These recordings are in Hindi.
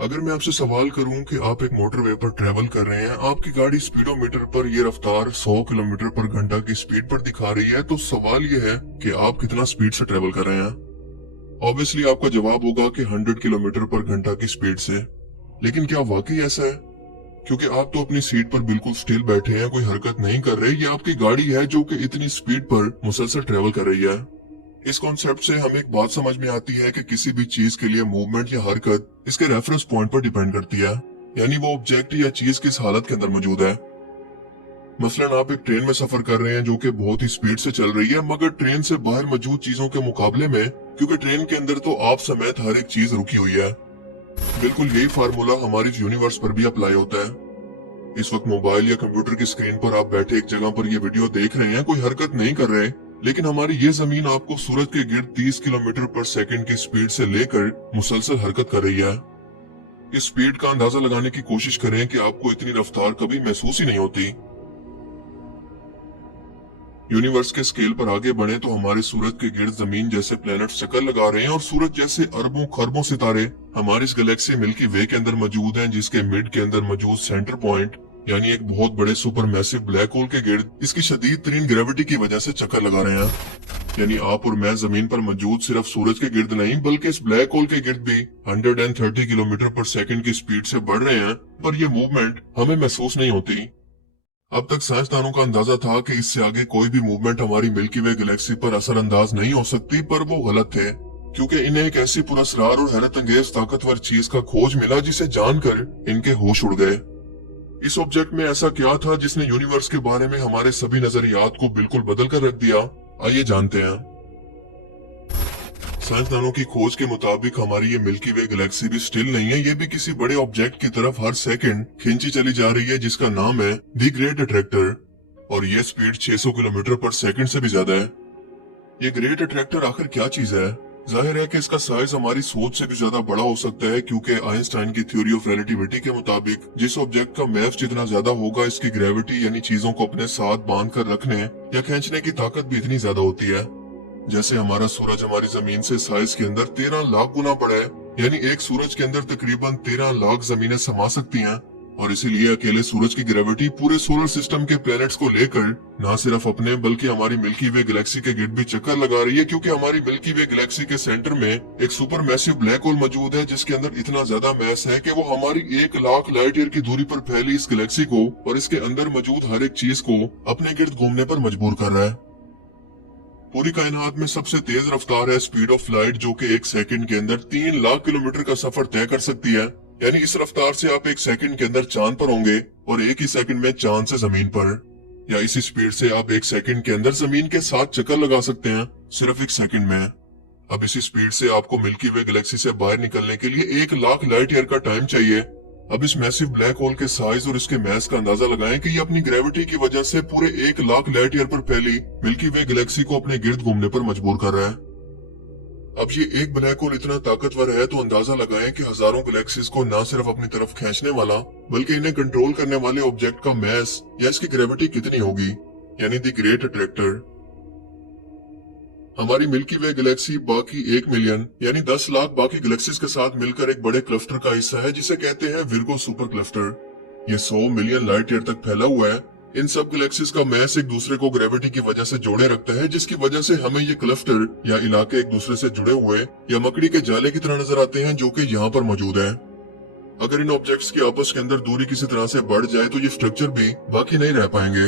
अगर मैं आपसे सवाल करूं कि आप एक मोटरवे पर ट्रेवल कर रहे हैं, आपकी गाड़ी स्पीडोमीटर पर ये रफ्तार 100 किलोमीटर पर घंटा की स्पीड पर दिखा रही है, तो सवाल ये है कि आप कितना स्पीड से ट्रेवल कर रहे हैं। ऑब्वियसली आपका जवाब होगा कि 100 किलोमीटर पर घंटा की स्पीड से। लेकिन क्या वाकई ऐसा है? क्योंकि आप तो अपनी सीट पर बिल्कुल स्टिल बैठे हैं, कोई हरकत नहीं कर रहे। ये आपकी गाड़ी है जो कि इतनी स्पीड पर मुसलसल ट्रेवल कर रही है। इस कॉन्सेप्ट से हमें एक बात समझ में आती है कि किसी भी चीज के लिए मूवमेंट या हरकत इसके रेफरेंस पॉइंट पर डिपेंड करती है, यानी वो ऑब्जेक्ट या चीज किस हालत के अंदर मौजूद है। मसलन आप एक ट्रेन में सफर कर रहे हैं जो कि बहुत ही स्पीड से चल रही है, मगर ट्रेन से बाहर मौजूद चीजों के मुकाबले में, क्योंकि ट्रेन के अंदर तो आप समेत हर एक चीज रुकी हुई है। बिल्कुल यही फार्मूला हमारी यूनिवर्स पर भी अप्लाई होता है। इस वक्त मोबाइल या कंप्यूटर की स्क्रीन पर आप बैठे एक जगह पर ये वीडियो देख रहे हैं, कोई हरकत नहीं कर रहे, लेकिन हमारी ये जमीन आपको सूरज के गिर्द 30 किलोमीटर पर सेकंड की स्पीड से लेकर मुसलसल हरकत कर रही है। इस स्पीड का अंदाजा लगाने की कोशिश करें कि आपको इतनी रफ्तार कभी महसूस ही नहीं होती। यूनिवर्स के स्केल पर आगे बढ़े तो हमारे सूरज के गिर्द जमीन जैसे प्लैनेट चक्कर लगा रहे हैं, और सूरज जैसे अरबों खरबों सितारे हमारी इस गैलेक्सी मिल्की वे के अंदर मौजूद हैं, जिसके मिड के अंदर मौजूद सेंटर पॉइंट यानी एक बहुत बड़े सुपर मैसिव ब्लैक होल के गिर्द इसकी शदीद तरीन ग्रेविटी की वजह से चक्कर लगा रहे हैं। यानी आप और मैं जमीन पर मौजूद सिर्फ सूरज के गिर्द नहीं, बल्कि इस ब्लैक होल के गिर्द भी 130 किलोमीटर पर सेकंड की स्पीड से बढ़ रहे हैं, पर यह मूवमेंट हमें महसूस नहीं होती। अब तक साइंसदानों का अंदाजा था कि इससे आगे कोई भी मूवमेंट हमारी मिल्की वे गैलेक्सी पर असरअंदाज नहीं हो सकती, पर वो गलत थे, क्योंकि इन्हें एक ऐसी पुरस्कार और हैरत अंगेज ताकतवर चीज का खोज मिला जिसे जानकर इनके होश उड़ गए। इस ऑब्जेक्ट में ऐसा क्या था जिसने यूनिवर्स के बारे में हमारे सभी नजरियात को बिल्कुल बदल कर रख दिया? आइए जानते हैं। साइंसदानों की खोज के मुताबिक हमारी ये मिल्की वे गैलेक्सी भी स्टिल नहीं है, ये भी किसी बड़े ऑब्जेक्ट की तरफ हर सेकंड खींची चली जा रही है, जिसका नाम है द ग्रेट अट्रैक्टर, और ये स्पीड 600 किलोमीटर पर सेकंड से भी ज्यादा है। ये ग्रेट अट्रैक्टर आखिर क्या चीज है? जाहिर है कि इसका साइज हमारी सोच से भी ज्यादा बड़ा हो सकता है, क्योंकि आइंस्टाइन की थ्योरी ऑफ रिलेटिविटी के मुताबिक जिस ऑब्जेक्ट का मास जितना ज्यादा होगा, इसकी ग्रेविटी यानी चीजों को अपने साथ बांध कर रखने या खींचने की ताकत भी इतनी ज्यादा होती है। जैसे हमारा सूरज हमारी जमीन से साइज के अंदर 13 लाख गुना बड़ा है, यानी एक सूरज के अंदर तकरीबन 13 लाख जमीनें समा सकती हैं, और इसीलिए अकेले सूरज की ग्रेविटी पूरे सोलर सिस्टम के प्लैनेट्स को लेकर न सिर्फ अपने बल्कि हमारी मिल्की वे गैलेक्सी के गिर्द भी चक्कर लगा रही है, क्योंकि हमारी मिल्की वे गैलेक्सी के सेंटर में एक सुपर मैसिव ब्लैक होल मौजूद है, जिसके अंदर इतना ज्यादा मैस है कि वो हमारी 1 लाख लाइट ईयर की दूरी पर फैली इस गैलेक्सी को और इसके अंदर मौजूद हर एक चीज को अपने गिर्द घूमने पर मजबूर कर रहा है। पूरी कायनात में सबसे तेज रफ्तार है स्पीड ऑफ लाइट, जो कि एक सेकंड के अंदर 3 लाख किलोमीटर का सफर तय कर सकती है। यानी इस रफ्तार से आप एक सेकंड के अंदर चांद पर होंगे और एक ही सेकंड में चांद से जमीन पर, या इसी स्पीड से आप एक सेकंड के अंदर जमीन के साथ चक्कर लगा सकते हैं, सिर्फ एक सेकंड में। अब इसी स्पीड से आपको मिल्की वे गैलेक्सी से बाहर निकलने के लिए 1 लाख लाइट ईयर का टाइम चाहिए। अब इस मैसिव ब्लैक होल के साइज और इसके मैस का अंदाजा लगाएं कि ये अपनी ग्रेविटी की वजह से पूरे 1 लाख लाइट ईयर पर फैली मिल्की वे गैलेक्सी को अपने गिर्द घूमने पर मजबूर कर रहा है। अब ये एक ब्लैक होल इतना ताकतवर है तो अंदाजा लगाएं कि हजारों गैलेक्सीज को न सिर्फ अपनी तरफ खींचने वाला बल्कि इन्हें कंट्रोल करने वाले ऑब्जेक्ट का मैस या इसकी ग्रेविटी कितनी होगी, यानी द ग्रेट अट्रैक्टर। हमारी मिल्की वे गैलेक्सी बाकी 1 मिलियन यानी 10 लाख बाकी गैलेक्सीज के साथ मिलकर एक बड़े क्लस्टर का हिस्सा है, जिसे कहते हैं विर्गो सुपर क्लस्टर। ये 100 मिलियन लाइट ईयर तक फैला हुआ है। इन सब गैलेक्सीज का मैस एक दूसरे को ग्रेविटी की वजह से जोड़े रखता है, जिसकी वजह से हमें ये क्लस्टर या इलाके एक दूसरे से जुड़े हुए या मकड़ी के जाले की तरह नजर आते हैं, जो कि यहाँ पर मौजूद है। अगर इन ऑब्जेक्ट्स की आपस के अंदर दूरी किसी तरह से बढ़ जाए तो ये स्ट्रक्चर भी बाकी नहीं रह पाएंगे।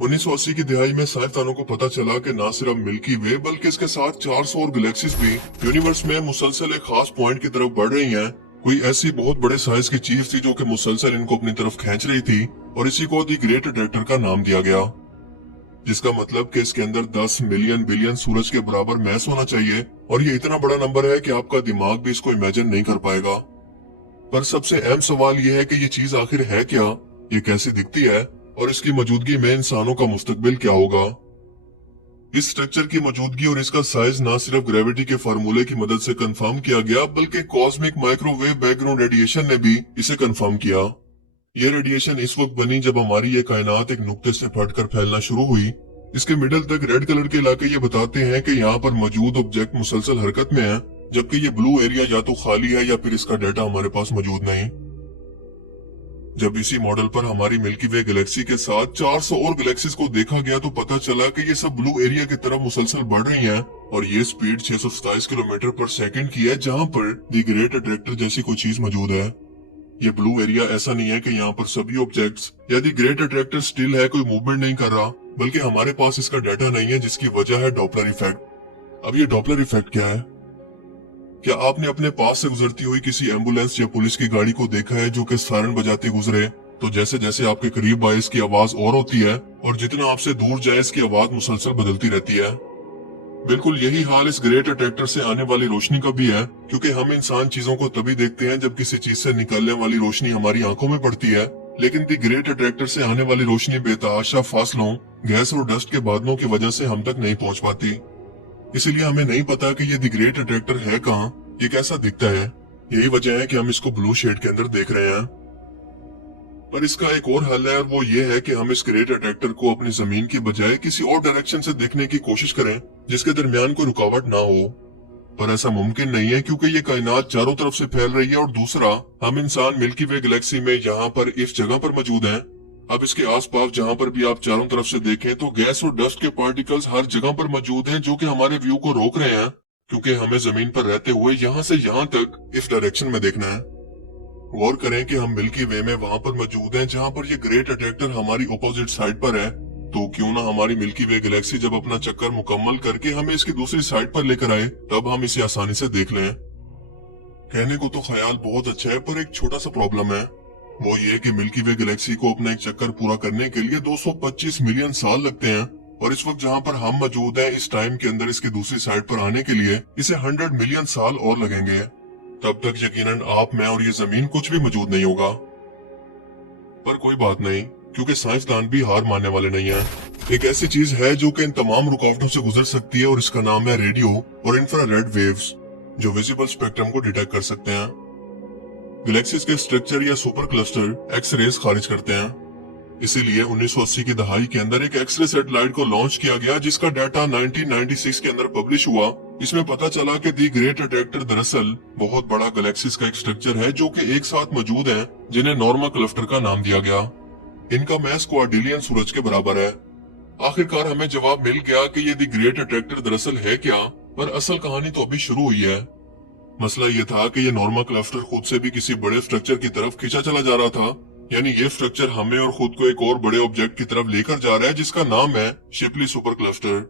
1980 की दिहाई में साइंसदानों को पता चला कि न सिर्फ मिल्की वे बल्कि इसके साथ 400 और गैलेक्सीज भी यूनिवर्स में मुसलसल एक खास पॉइंट की तरफ बढ़ रही हैं। कोई ऐसी बहुत बड़े साइज की चीज थी जो कि मुसलसल इनको अपनी तरफ खींच रही थी, और इसी को द ग्रेट अट्रैक्टर का नाम दिया गया, जिसका मतलब कि इसके अंदर 10 मिलियन बिलियन सूरज के बराबर मैस होना चाहिए, और ये इतना बड़ा नंबर है कि आपका दिमाग भी इसको इमेजिन नहीं कर पाएगा। पर सबसे अहम सवाल यह है कि ये चीज आखिर है क्या, ये कैसे दिखती है, और इसकी मौजूदगी में इंसानों का मुस्तकबिल क्या होगा। इस स्ट्रक्चर की मौजूदगी और इसका साइज न सिर्फ ग्रेविटी के फार्मूले की मदद से कंफर्म किया गया, बल्कि कॉस्मिक माइक्रोवेव बैकग्राउंड रेडिएशन ने भी इसे कंफर्म किया। यह रेडिएशन इस वक्त बनी जब हमारी ये कायनात एक नुक्ते से फटकर फैलना शुरू हुई। इसके मिडल तक रेड कलर के इलाके ये बताते हैं कि यहाँ पर मौजूद ऑब्जेक्ट मुसलसल हरकत में है, जबकि ये ब्लू एरिया या तो खाली है या फिर इसका डाटा हमारे पास मौजूद नहीं। जब इसी मॉडल पर हमारी मिल्की वे गैलेक्सी के साथ 400 और गैलेक्सीज को देखा गया तो पता चला कि ये सब ब्लू एरिया की तरफ मुसलसल बढ़ रही हैं और ये स्पीड 627 किलोमीटर पर सेकंड की है, जहां पर दी ग्रेट अट्रैक्टर जैसी कोई चीज मौजूद है। ये ब्लू एरिया ऐसा नहीं है कि यहाँ पर सभी ऑब्जेक्ट्स या दी ग्रेट अट्रैक्टर स्टिल है, कोई मूवमेंट नहीं कर रहा, बल्कि हमारे पास इसका डाटा नहीं है, जिसकी वजह है डॉपलर इफेक्ट। अब ये डॉपलर इफेक्ट क्या है? क्या आपने अपने पास से गुजरती हुई किसी एम्बुलेंस या पुलिस की गाड़ी को देखा है जो कि सायरन बजाते गुजरे, तो जैसे जैसे आपके करीब आए इसकी आवाज और होती है और जितना आपसे दूर जाए इसकी आवाज मुसलसल बदलती रहती है। बिल्कुल यही हाल इस ग्रेट अट्रैक्टर से आने वाली रोशनी का भी है, क्योंकि हम इंसान चीजों को तभी देखते हैं जब किसी चीज से निकलने वाली रोशनी हमारी आंखों में पड़ती है, लेकिन दी ग्रेट अट्रैक्टर से आने वाली रोशनी बेतहाशा फासलों, गैस और डस्ट के बादलों की वजह से हम तक नहीं पहुंच पाती। इसीलिए हमें नहीं पता कि ये दी ग्रेट अट्रैक्टर है कहाँ, ये कैसा दिखता है। यही वजह है कि हम इसको ब्लू शेड के अंदर देख रहे हैं। पर इसका एक और हल है और वो ये है कि हम इस ग्रेट अट्रैक्टर को अपनी जमीन की बजाय किसी और डायरेक्शन से देखने की कोशिश करें जिसके दरमियान कोई रुकावट ना हो। पर ऐसा मुमकिन नहीं है, क्योंकि ये कायनात चारों तरफ से फैल रही है और दूसरा, हम इंसान मिल्की वे गैलेक्सी में यहाँ पर इस जगह पर मौजूद हैं। अब इसके आसपास जहाँ पर भी आप चारों तरफ से देखें तो गैस और डस्ट के पार्टिकल्स हर जगह पर मौजूद हैं, जो कि हमारे व्यू को रोक रहे हैं, क्योंकि हमें जमीन पर रहते हुए यहाँ से यहाँ तक इस डायरेक्शन में देखना है। गौर करें कि हम मिल्की वे में वहाँ पर मौजूद हैं जहाँ पर ये ग्रेट अट्रैक्टर हमारी ऑपोजिट साइड पर है, तो क्यों ना हमारी मिल्की वे गैलेक्सी जब अपना चक्कर मुकम्मल करके हमें इसकी दूसरी साइड पर लेकर आए, तब हम इसे आसानी से देख लें। कहने को तो ख्याल बहुत अच्छा है, पर एक छोटा सा प्रॉब्लम है। वो ये कि मिल्की वे गैलेक्सी को अपना एक चक्कर पूरा करने के लिए 225 मिलियन साल लगते हैं, और इस वक्त जहाँ पर हम मौजूद हैं इस टाइम के अंदर इसकी दूसरी साइड पर आने के लिए इसे 100 मिलियन साल और लगेंगे। तब तक यकीनन आप, मैं और ये जमीन कुछ भी मौजूद नहीं होगा। पर कोई बात नहीं, क्योंकि साइंसदान भी हार मानने वाले नहीं हैं। एक ऐसी चीज है जो कि इन तमाम रुकावटों से गुजर सकती है और इसका नाम है रेडियो और इंफ्रारेड वेव्स, जो विजिबल स्पेक्ट्रम को डिटेक्ट कर सकते हैं। गैलेक्सीज के स्ट्रक्चर या सुपर क्लस्टर एक्स रेज खारिज करते हैं। इसीलिए 1980 की दहाई के अंदर एक एक्सरे सैटेलाइट को लॉन्च किया गया, जिसका डाटा 1996 के अंदर पब्लिश हुआ। इसमें पता चला कि दी ग्रेट अट्रैक्टर दरअसल बहुत बड़ा गैलेक्सीज का एक स्ट्रक्चर है जो कि एक साथ मौजूद है, जिन्हें नॉर्मा क्लस्टर का नाम दिया गया। इनका मैस क्वाड्रिलियन सूरज के बराबर है। आखिरकार हमें जवाब मिल गया कि ये दी ग्रेट अट्रैक्टर दरअसल है क्या, पर असल कहानी तो अभी शुरू हुई है। मसला ये था कि ये नॉर्मा क्लस्टर खुद से भी किसी बड़े स्ट्रक्चर की तरफ खींचा चला जा रहा था, यानी ये स्ट्रक्चर हमें और खुद को एक और बड़े ऑब्जेक्ट की तरफ लेकर जा रहा है, जिसका नाम है शिपली सुपर क्लस्टर,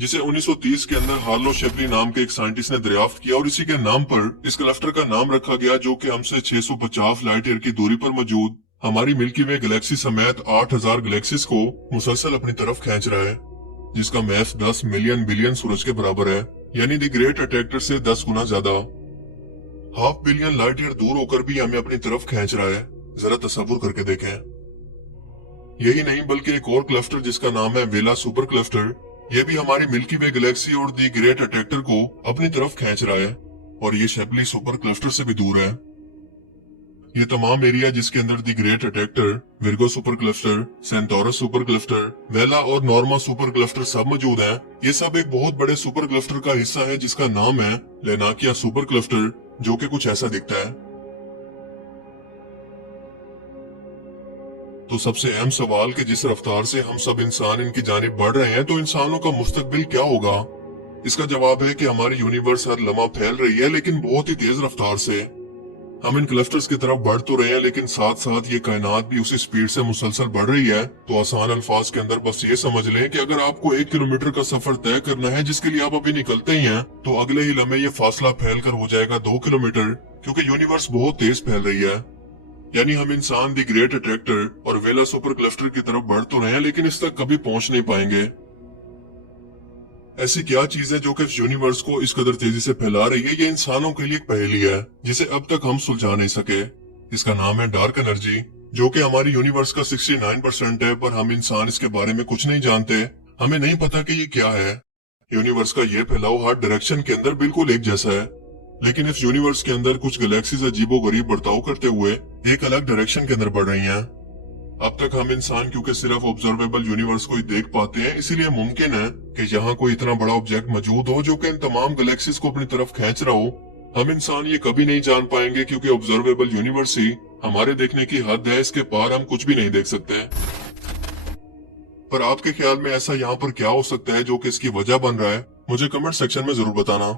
जिसे 1930 के अंदर हार्लो शिपली नाम के एक साइंटिस्ट ने दरियाफ्त किया और इसी के नाम पर इस क्लस्टर का नाम रखा गया, जो कि हमसे 650 लाइट ईयर की दूरी पर मौजूद हमारी मिल्की वे गैलेक्सी समेत 8000 गैलेक्सीज को मुसलसल अपनी तरफ खींच रहा है, जिसका मैस 10 मिलियन बिलियन सूरज के बराबर है, यानी दी ग्रेट अट्रैक्टर से 10 गुना ज्यादा। 500 बिलियन लाइट ईयर दूर होकर भी हमें अपनी तरफ खींच रहा है। जरा तसव्वुर करके देखें। यही नहीं बल्कि एक और क्लस्टर जिसका नाम है वेला सुपर क्लस्टर, यह भी हमारी मिल्की वे गैलेक्सी और दी ग्रेट अट्रैक्टर को अपनी तरफ खींच रहा है, और ये शेपली सुपर क्लस्टर से भी दूर है। ये तमाम एरिया जिसके अंदर the great attractor, Virgo super cluster, Centaurus super cluster, वेला और नॉर्मा सुपर क्लस्टर सब मौजूद हैं। ये सब एक बहुत बड़े सुपर क्लस्टर का हिस्सा है जिसका नाम है लेनाकिया सुपर क्लस्टर, जो कि कुछ ऐसा दिखता है। तो सबसे अहम सवाल कि जिस रफ्तार से हम सब इंसान इनकी जानिब बढ़ रहे हैं, तो इंसानों का मुस्तकबिल क्या होगा? इसका जवाब है कि हमारी यूनिवर्स हर लम्हा फैल रही है, लेकिन बहुत ही तेज रफ्तार से। हम इन क्लस्टर्स की तरफ बढ़ तो रहे हैं, लेकिन साथ साथ ये कायनात भी उसी स्पीड से मुसलसल बढ़ रही है। तो आसान अल्फाज के अंदर बस ये समझ लें कि अगर आपको 1 किलोमीटर का सफर तय करना है, जिसके लिए आप अभी निकलते ही हैं, तो अगले ही लम्हे ये फासला फैल कर हो जाएगा 2 किलोमीटर, क्योंकि यूनिवर्स बहुत तेज फैल रही है। यानी हम इंसान दी ग्रेट अट्रैक्टर और वेला सुपर क्लस्टर की तरफ बढ़ तो रहे हैं, लेकिन इस तक कभी पहुंच नहीं पाएंगे। ऐसी क्या चीज है जो कि इस यूनिवर्स को इस कदर तेजी से फैला रही है? ये इंसानों के लिए एक पहेली है जिसे अब तक हम सुलझा नहीं सके। इसका नाम है डार्क एनर्जी, जो कि हमारी यूनिवर्स का 69% है, पर हम इंसान इसके बारे में कुछ नहीं जानते। हमें नहीं पता कि ये क्या है। यूनिवर्स का ये फैलाव हर डायरेक्शन के अंदर बिल्कुल एक जैसा है, लेकिन इस यूनिवर्स के अंदर कुछ गैलेक्सीज अजीबो गरीब बर्ताव करते हुए एक अलग डायरेक्शन के अंदर बढ़ रही हैं। अब तक हम इंसान क्योंकि सिर्फ ऑब्जर्वेबल यूनिवर्स को ही देख पाते हैं, इसीलिए मुमकिन है कि यहाँ कोई इतना बड़ा ऑब्जेक्ट मौजूद हो जो कि इन तमाम गैलेक्सीज को अपनी तरफ खींच रहा हो। हम इंसान ये कभी नहीं जान पाएंगे क्योंकि ऑब्जर्वेबल यूनिवर्स ही हमारे देखने की हद है, इसके पार हम कुछ भी नहीं देख सकते। पर आपके ख्याल में ऐसा यहाँ पर क्या हो सकता है जो कि इसकी वजह बन रहा है? मुझे कमेंट सेक्शन में जरूर बताना।